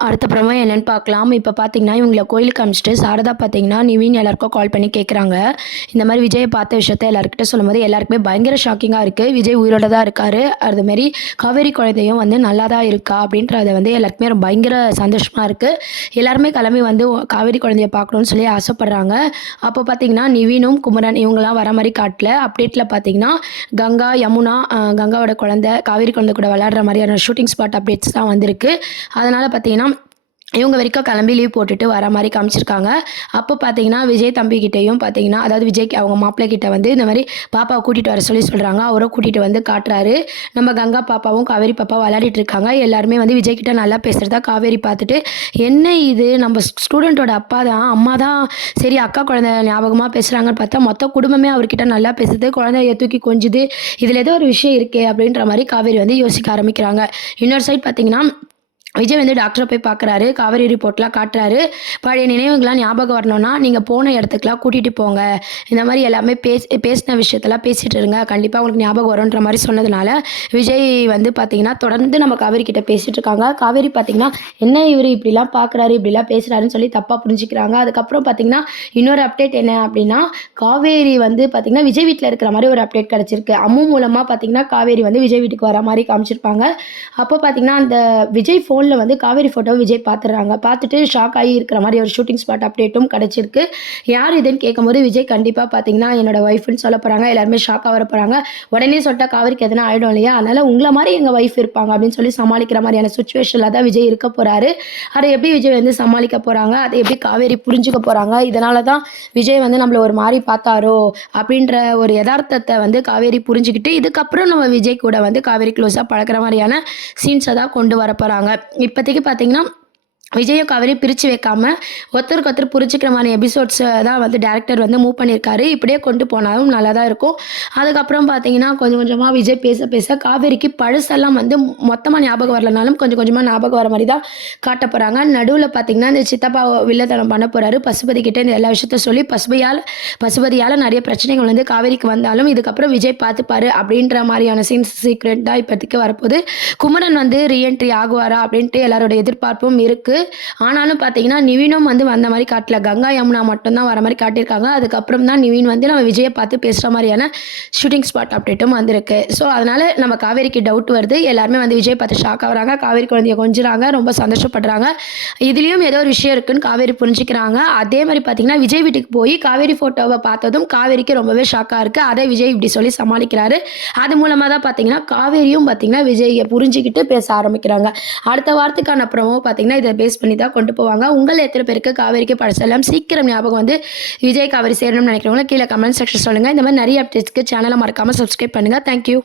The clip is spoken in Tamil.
அடுத்த ப்ரோமோ என்னன்னு பார்க்கலாம். இப்ப பார்த்தீங்கன்னா, இவங்கள கோயிலுக்கு அனுப்பிச்சுட்டு சாரதா பார்த்தீங்கன்னா, நிவின் எல்லாருக்கும் கால் பண்ணி கேட்குறாங்க. இந்த மாரி விஜய பார்த்த விஷயத்த எல்லார்கிட்ட சொல்லும்போது, எல்லாருக்குமே பயங்கர ஷாக்கிங்கா இருக்கு. விஜய் உயிரோட தான் இருக்காரு. அதுமாரி காவேரி குழந்தையும் வந்து நல்லா தான் இருக்கா அப்படின்றத வந்து எல்லாருக்குமே பயங்கர சந்தோஷமா இருக்கு. எல்லாருமே கிளம்பி வந்து காவேரி குழந்தைய பார்க்கணும்னு சொல்லி ஆசைப்படுறாங்க. அப்போ பார்த்தீங்கன்னா, நிவினும், குமரன் இவங்கலாம் வர மாரி காட்டல. அப்டேட்ல பார்த்தீங்கன்னா, கங்கா, யமுனா கங்காவோட குழந்தை, காவேரி குழந்தை கூட விளையாடுற மாரியான ஷூட்டிங் ஸ்பாட் அப்டேட்ஸ் தான் வந்திருக்கு. அதனால பார்த்தீங்கன்னா இவங்க வரைக்கும் கிளம்பி லீவ் போட்டுட்டு வர மாரி காமிச்சிருக்காங்க. அப்போ பார்த்தீங்கன்னா, விஜய் தம்பிகிட்டயும் பார்த்தீங்கன்னா, அதாவது விஜய்க்கு அவங்க மாப்பிள்ளை கிட்ட வந்து இந்த மாரி பாப்பாவ கூட்டிட்டு வர சொல்லி சொல்றாங்க. அவரும் கூட்டிட்டு வந்து காட்டுறாரு. நம்ம கங்கா பாப்பாவும், காவேரி பாப்பாவும் விளையாடிட்டு இருக்காங்க. எல்லாருமே வந்து விஜய் கிட்ட நல்லா பேசுறத காவேரி பார்த்துட்டு, என்ன இது நம்ம ஸ்டூடெண்ட்டோட அப்பா தான், அம்மா தான் சரி அக்கா குழந்தை ஞாபகமா பேசுறாங்கன்னு பார்த்தா, மொத்த குடும்பமே அவர்கிட்ட நல்லா பேசுது. குழந்தைய தூக்கி கொஞ்சுது. இதில ஏதோ ஒரு விஷயம் இருக்கே அப்படின்ற மாரி காவேரி வந்து யோசிக்க ஆரம்பிக்கிறாங்க. இன்னொரு சைட் பார்த்தீங்கன்னா விஜய் வந்து டாக்டரை போய் பார்க்குறாரு. காவேரி ரிப்போர்ட்லாம் காட்டுறாரு. பழைய நினைவுகள்லாம் ஞாபகம் வரணும்னா, நீங்க போன இடத்துக்குலாம் கூட்டிட்டு போங்க. இந்த மாரி எல்லாமே பேசின விஷயத்தெல்லாம் பேசிட்டு இருங்க. கண்டிப்பா உங்களுக்கு ஞாபகம் வரும்ன்ற மாரி சொன்னதுனால, விஜய் வந்து பார்த்தீங்கன்னா, தொடர்ந்து நம்ம காவேரி கிட்ட பேசிட்டு இருக்காங்க. காவேரி பார்த்தீங்கன்னா, என்ன இவரு இப்படிலாம் பார்க்குறாரு, இப்படிலாம் பேசுறாருன்னு சொல்லி தப்பா புரிஞ்சுக்கிறாங்க. அதுக்கப்புறம் பார்த்தீங்கன்னா, இன்னொரு அப்டேட் என்ன அப்படின்னா, காவேரி வந்து பார்த்தீங்கன்னா, விஜய் வீட்ல இருக்கிற மாரி ஒரு அப்டேட் கிடைச்சிருக்கு. அம்மு மூலமா பார்த்தீங்கன்னா, காவேரி வந்து விஜய் வீட்டுக்கு வர மாரி காமிச்சிருப்பாங்க. அப்போ பார்த்தீங்கன்னா, அந்த விஜய் ஃபோன்ல வந்து காவேரி ஃபோட்டோவ விஜய் பார்த்துடுறாங்க. பார்த்துட்டு ஷாக் ஆகி இருக்கிற மாரி ஒரு ஷூட்டிங் ஸ்பாட் அப்டேட்டும் கிடைச்சிருக்கு. யார் இதுன்னு கேட்கும்போது விஜய் கண்டிப்பா பார்த்தீங்கன்னா, என்னோட ஒய்ஃப்ன்னு சொல்ல போறாங்க. எல்லாருமே ஷாக்கா வர போறாங்க. உடனே சொல்லிட்டா காவேரிக்கு எதனா ஆயிடும் இல்லையா? அதனால உங்கள மாரி எங்க ஒய்ஃப் இருப்பாங்க அப்படின்னு சொல்லி சமாளிக்கிற மாரியான சிச்சுவேஷன்ல தான் விஜய் இருக்க போறாரு. அத எப்படி விஜய் வந்து சமாளிக்க போறாங்க? அத எப்படி காவேரி புரிஞ்சுக்க போறாங்க? இதனால தான் விஜய் வந்து நம்மள ஒரு மாரி பார்த்தாரோ! அப்படின்ற ஒரு எதார்த்தத்த வந்து காவேரி புரிஞ்சுகிட்டு, இதுக்கப்புறம் நம்ம விஜய் கூட வந்து காவேரி க்ளோஸா பழகுற மாரியான சீன்ஸ தான் கொண்டு வரப்போறாங்க. இப்போதைக்கு பார்த்தீங்கன்னா, விஜயும் காவேரியும் பிரிச்சு வைக்காம, ஒருத்தருக்கு ஒருத்தர் புரிஞ்சுக்கிற மாரி எபிசோட்ஸ தான் வந்து டைரக்டர் வந்து மூவ் பண்ணியிருக்காரு. இப்படியே கொண்டு போனாலும் நல்லா தான் இருக்கும். அதுக்கப்புறம் பார்த்தீங்கன்னா, கொஞ்சம் கொஞ்சமா விஜய் பேச பேச காவேரிக்கு பழசெல்லாம் வந்து மொத்தமா ஞாபகம் வரலனாலும், கொஞ்சம் கொஞ்சமா ஞாபகம் வர மாரி தான் காட்டப் போறாங்க. நடுவுல பார்த்தீங்கன்னா, இந்த சித்தப்பா வில்லத்தனம் பண்ண போறாரு. பசுபதி கிட்ட இந்த எல்லா விஷயத்த சொல்லி, பசுபதியால நெறைய பிரச்சனைகள் வந்து காவேரிக்கு வந்தாலும், இதுக்கப்புறம் விஜய் பார்த்துப்பாரு அப்படின்ற மாரியான சீக்ரெட் தான் இப்போதைக்கு வரப்போகுது. குமரன் வந்து ரீஎன்ட்ரி ஆகுவாரா அப்படின்ட்டு எல்லாரோட எதிர்பார்ப்பும் இருக்கு. ஆனாலும் பார்த்தீங்கன்னா, நிவினும் வந்து வந்த மாரி காட்டல. கங்கா, யமுனா மட்டும் தான் வர மாரி காட்டியிருக்காங்க. அதுக்கப்புறம் தான் நிவின் வந்து நம்ம விஜய பார்த்து பேசுற மாரியான ஷூட்டிங் ஸ்பாட் அப்டேட்டும் வந்திருக்கு. ஸோ, அதனால நம்ம காவேரிக்கு டவுட் வருது. எல்லாருமே வந்து விஜய் பார்த்து ஷாக் ஆகுறாங்க. காவேரி குழந்தைய கொஞ்சுறாங்க. ரொம்ப சந்தோஷப்படுறாங்க. இதுலயும் ஏதோ ஒரு விஷயம் இருக்குன்னு காவேரி புரிஞ்சுக்கிறாங்க. அதே மாரி பார்த்தீங்கன்னா, விஜய் வீட்டுக்கு போய் காவேரி ஃபோட்டோவ பார்த்ததும் காவேரிக்கு ரொம்பவே ஷாக்கா இருக்கு. அத விஜய் இப்படி சொல்லி சமாளிக்கிறாரு. அது மூலமா தான் பார்த்தீங்கன்னா, காவேரியும் பார்த்தீங்கன்னா, விஜய புரிஞ்சுகிட்டு பேச ஆரம்பிக்கிறாங்க. அடுத்த வாரத்துக்கான ப்ரோமோ பார்த்தீங்கன்னா, இத பேஸ் பண்ணி தான் கொண்டு போவாங்க. உங்கள எத்தன பேருக்கு காவேரிக்கு பழசெல்லாம் சீக்கிரம் ஞாபகம் வந்து விஜய், காவேரி சேரணும்னு நினைக்கிறவங்க கீழ கமெண்ட் செக்ஷன் சொல்லுங்க. இந்த மாரி நெறைய அப்டேட்ஸ்க்கு சேனல மறக்காம சப்ஸ்கிரைப் பண்ணுங்க. Thank you.